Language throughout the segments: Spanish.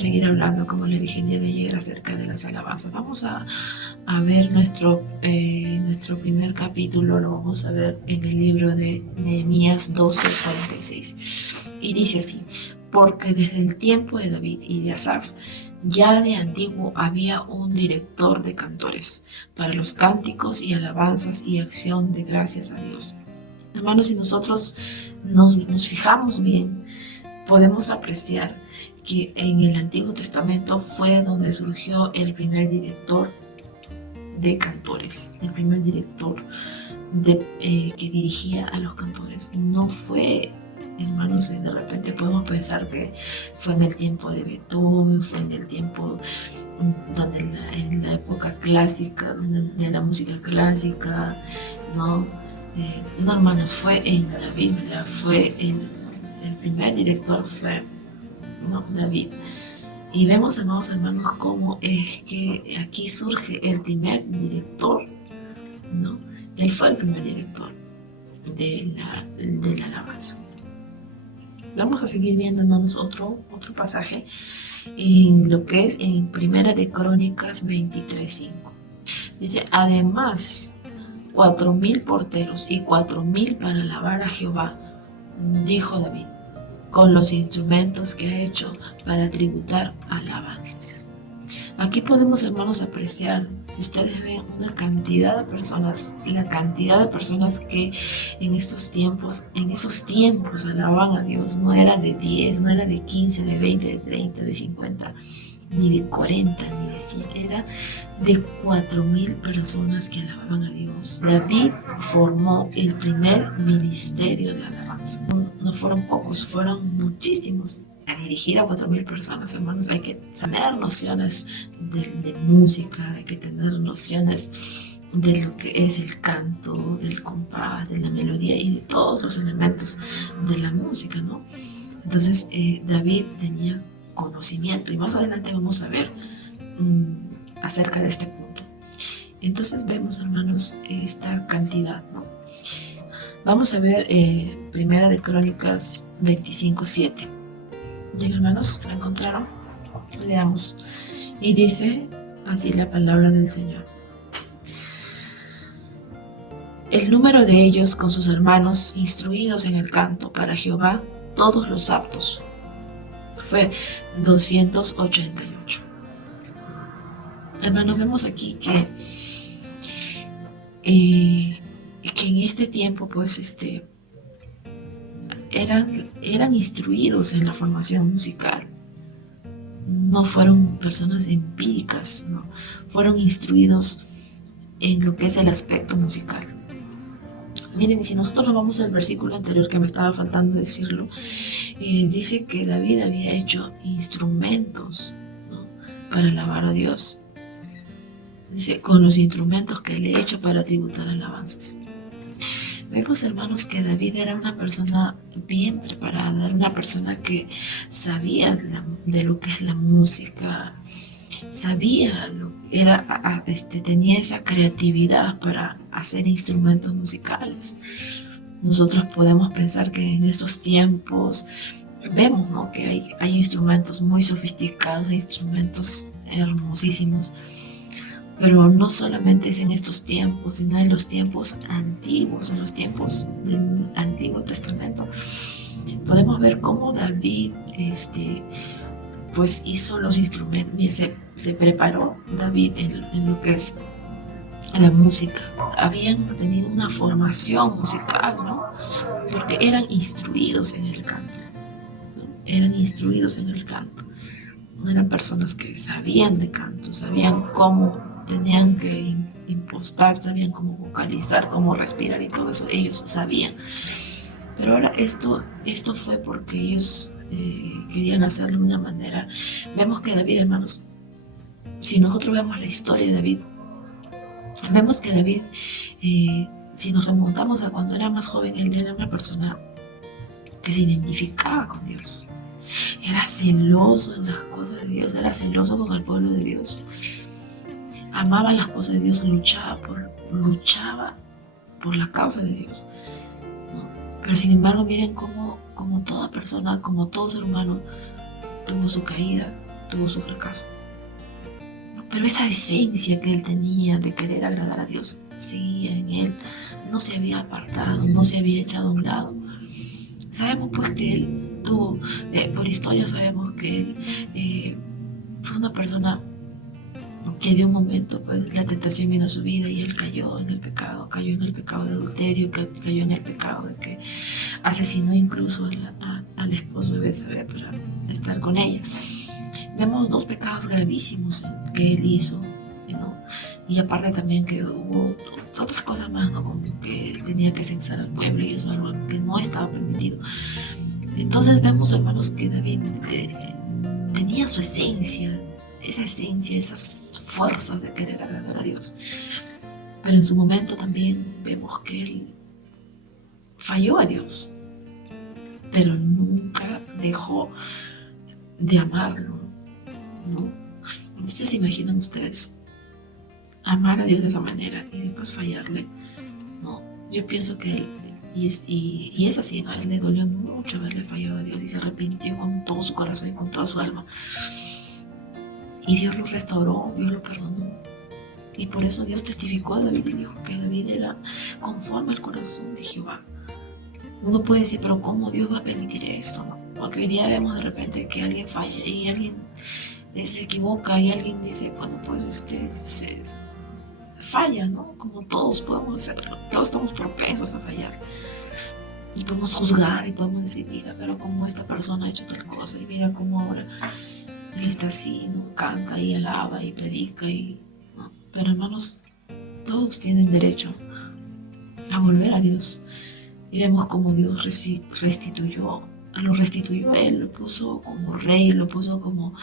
seguir hablando, como les dije el día de ayer, acerca de las alabanzas. Vamos a ver nuestro primer capítulo, lo vamos a ver en el libro de Nehemías 12:46. Y dice así: porque desde el tiempo de David y de Asaf, ya de antiguo había un director de cantores para los cánticos y alabanzas y acción de gracias a Dios. Hermanos, si nosotros nos fijamos bien, podemos apreciar que en el Antiguo Testamento fue donde surgió el primer director de cantores, el primer director que dirigía a los cantores. No fue, hermanos, de repente podemos pensar que fue en el tiempo de Beethoven, fue en el tiempo donde en la época clásica, de la música clásica, ¿no? No, hermanos, fue en la Biblia, fue el primer director fue, ¿no?, David. Y vemos, hermanos, cómo es que aquí surge el primer director, ¿no? Él fue el primer director de la alabanza. Vamos a seguir viendo, hermanos, otro pasaje en lo que es en Primera de Crónicas 23:5. Dice: además, 4,000 porteros y 4,000 para alabar a Jehová, dijo David, con los instrumentos que ha hecho para tributar alabanzas. Aquí podemos, hermanos, apreciar, si ustedes ven, una cantidad de personas, la cantidad de personas que en esos tiempos alababan a Dios. No era de 10, no era de 15, de 20, de 30, de 50, ni de 40, ni de 100. Era de 4,000 personas que alababan a Dios. David formó el primer ministerio de alabanza. No fueron pocos, fueron muchísimos. A dirigir a 4,000 personas, hermanos, hay que tener nociones de música, hay que tener nociones de lo que es el canto, del compás, de la melodía y de todos los elementos de la música, ¿no? Entonces, David tenía conocimiento, y más adelante vamos a ver acerca de este punto. Entonces vemos, hermanos, esta cantidad, ¿no? Vamos a ver Primera de Crónicas 25:7. Bien, hermanos, ¿la encontraron? Leamos. Y dice así la palabra del Señor: el número de ellos con sus hermanos instruidos en el canto para Jehová, todos los aptos, fue 288. Hermanos, vemos aquí que en este tiempo, pues, eran instruidos en la formación musical. No fueron personas empíricas, ¿no? Fueron instruidos en lo que es el aspecto musical. Miren, si nosotros nos vamos al versículo anterior, que me estaba faltando decirlo, dice que David había hecho instrumentos, ¿no?, para alabar a Dios. Dice, con los instrumentos que le he hecho para tributar alabanzas. Vemos, hermanos, que David era una persona bien preparada, era una persona que sabía de lo que es la música, tenía esa creatividad para hacer instrumentos musicales. Nosotros podemos pensar que en estos tiempos vemos, ¿no?, que hay instrumentos muy sofisticados, hay instrumentos hermosísimos. Pero no solamente es en estos tiempos, sino en los tiempos antiguos, en los tiempos del Antiguo Testamento. Podemos ver cómo David pues hizo los instrumentos, se preparó David en lo que es la música. Habían tenido una formación musical, ¿no?, porque eran instruidos en el canto, ¿no? Eran instruidos en el canto. Eran personas que sabían de canto, sabían cómo tenían que impostar, sabían cómo vocalizar, cómo respirar y todo eso, ellos sabían. Pero ahora esto fue porque ellos querían hacerlo de una manera. Vemos que David, hermanos, si nosotros vemos la historia de David, vemos que David, si nos remontamos a cuando era más joven, él era una persona que se identificaba con Dios. Era celoso en las cosas de Dios, era celoso con el pueblo de Dios. Amaba las cosas de Dios, luchaba por la causa de Dios, ¿no? Pero sin embargo, miren cómo toda persona, como todo ser humano, tuvo su caída, tuvo su fracaso. Pero esa esencia que él tenía de querer agradar a Dios seguía en él, no se había apartado, no se había echado a un lado. Sabemos pues que él tuvo, por historia sabemos que él fue una persona que de un momento pues la tentación vino a su vida y él cayó en el pecado de adulterio, cayó en el pecado de que asesinó incluso al esposo de Betsabé para estar con ella. Vemos dos pecados gravísimos que él hizo, ¿no? Y aparte también que hubo otras cosas más, ¿no? Como que tenía que censar al pueblo y eso algo que no estaba permitido. Entonces vemos, hermanos, que David tenía su esencia, esas fuerzas de querer agradar a Dios. Pero en su momento también vemos que él falló a Dios, pero nunca dejó de amarlo, ¿no? Entonces, ¿se imaginan ustedes amar a Dios de esa manera y después fallarle? No, yo pienso que él, y es así, ¿no? A él le dolió mucho haberle fallado a Dios y se arrepintió con todo su corazón y con toda su alma. Y Dios lo restauró, Dios lo perdonó. Y por eso Dios testificó a David y dijo que David era conforme al corazón de Jehová. Uno puede decir, pero ¿cómo Dios va a permitir esto? ¿No? Porque hoy día vemos de repente que alguien falla y alguien se equivoca y alguien dice, bueno, pues se falla, ¿no? Como todos podemos hacerlo, todos estamos propensos a fallar. Y podemos juzgar y podemos decir, mira, pero como esta persona ha hecho tal cosa y mira cómo ahora él está así, ¿no? Canta y alaba y predica ¿no? Pero hermanos, todos tienen derecho a volver a Dios. Y vemos cómo Dios lo restituyó a él, lo puso como rey, lo puso como,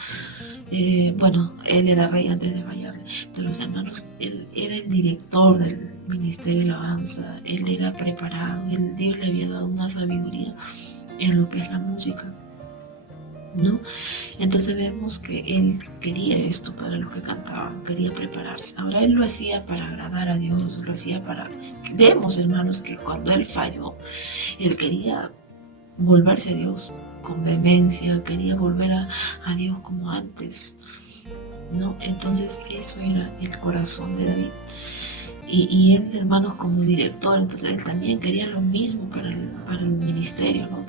bueno, él era rey antes de fallarle, pero los hermanos, él era el director del ministerio de alabanza, él era preparado, Dios le había dado una sabiduría en lo que es la música, ¿no? Entonces vemos que él quería esto para los que cantaban, quería prepararse. Ahora él lo hacía para agradar a Dios, lo hacía para... Vemos, hermanos, que cuando él falló, él quería volverse a Dios con vehemencia, quería volver a Dios como antes, ¿no? Entonces eso era el corazón de David. Y él, hermanos, como director, entonces él también quería lo mismo para el ministerio, ¿no?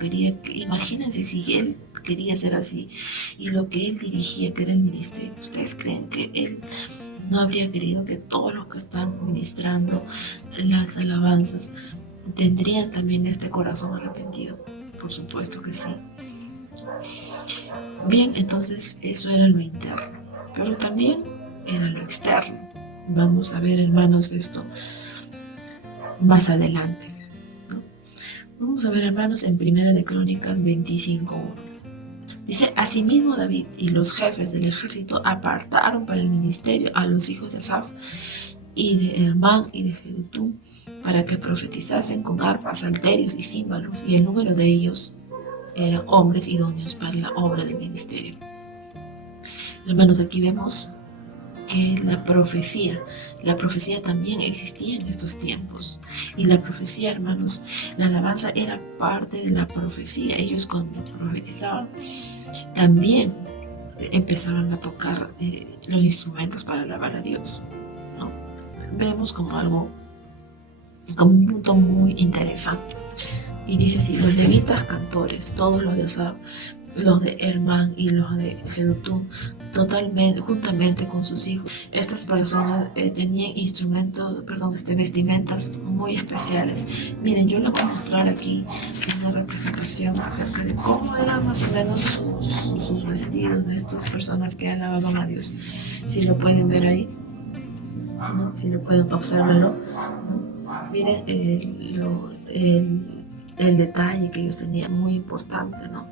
Imagínense si él quería ser así y lo que él dirigía, que era el ministerio. ¿Ustedes creen que él no habría querido que todos los que están ministrando las alabanzas tendrían también este corazón arrepentido? Por supuesto que sí. Bien, entonces eso era lo interno, pero también era lo externo. Vamos a ver, hermanos, esto más adelante, ¿no? Vamos a ver, hermanos, en Primera de Crónicas 25:1. Dice, asimismo David y los jefes del ejército apartaron para el ministerio a los hijos de Asaf y de Hermán y de Jedutún para que profetizasen con arpas, salterios y címbalos, y el número de ellos eran hombres idóneos para la obra del ministerio. Hermanos, aquí vemos que la profecía también existía en estos tiempos. Y la profecía, hermanos, la alabanza era parte de la profecía. Ellos cuando profetizaban también empezaban a tocar los instrumentos para alabar a Dios, ¿no? Vemos como un punto muy interesante. Y dice así, los levitas cantores, todos los de Asaf, los de Hermán y los de Jedutún, juntamente con sus hijos. Estas personas tenían vestimentas muy especiales. Miren, yo les voy a mostrar aquí una representación acerca de cómo eran más o menos sus vestidos de estas personas que alababan a Dios. Si lo pueden ver ahí, ¿no? Si lo pueden observarlo, ¿no? Miren el detalle que ellos tenían, muy importante, ¿no?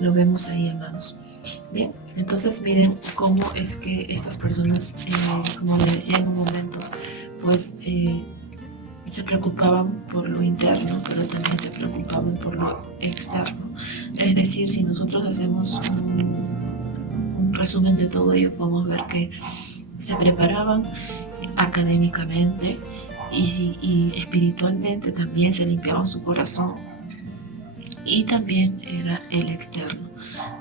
Lo vemos ahí, hermanos. Bien, entonces miren cómo es que estas personas, como les decía en un momento, pues se preocupaban por lo interno, pero también se preocupaban por lo externo. Es decir, si nosotros hacemos un resumen de todo ello, podemos ver que se preparaban académicamente y espiritualmente también se limpiaban su corazón y también era el externo,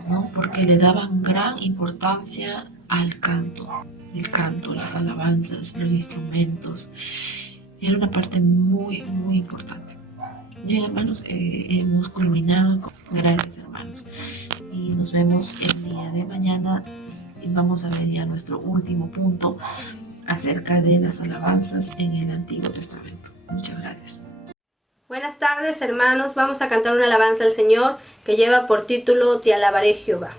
¿no? Porque le daban gran importancia al canto, el canto, las alabanzas, los instrumentos. Era una parte muy, muy importante. Bien, hermanos, hemos culminado. Gracias, hermanos. Y nos vemos el día de mañana. Vamos a ver ya nuestro último punto acerca de las alabanzas en el Antiguo Testamento. Muchas gracias. Buenas tardes, hermanos. Vamos a cantar una alabanza al Señor que lleva por título Te alabaré, Jehová.